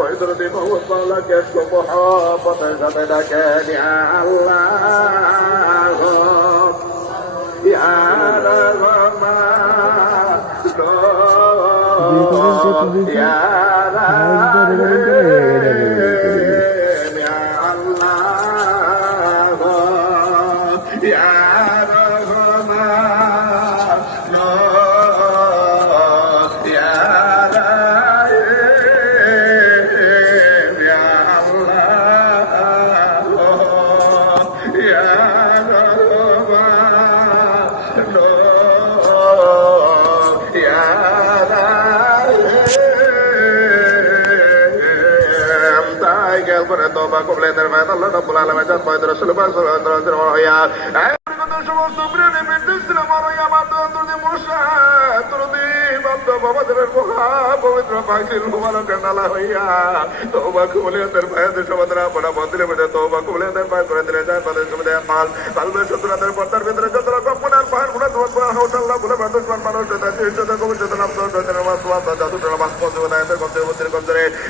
ويدرد موت لك يسلب محبة زمنك يا الله يا رحمن يا رحيم يا الله يا গেল করে তোবা কবলে দের মায় আল্লাহ রাব্বুল আলামিন জান পয়দ রাসূল পাক সাল্লাল্লাহু আলাইহি ওয়াসাল্লাম হইয়া এই সমস্ত প্রেমে বিদ্যুৎ আমার ইয়া বাদ তুলি মুশা তুলি বাদ বাবাদের মহা পবিত্র পাখিল মুবারক নালা হইয়া তোবা কবলে দের মায় দে সমাদরা পড়া বদলে বদলে তোবা কবলে দের মায় করে দিলে যায়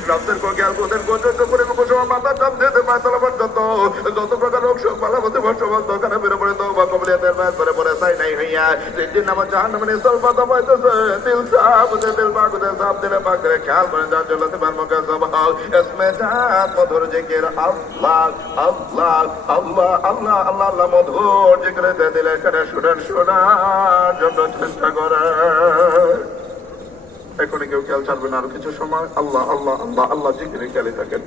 রক্তের কোকে আর কোদের কোচর করে মানে খেয়াল আল্লাহ মধুর দিলে করে শোনার জন্য চেষ্টা করে এখনই কেউ খেয়াল ছাড়বে না আর কিছু সময় আল্লাহ আল্লাহ আল্লাহ আল্লাহ জিকিরে খেলে থাকেন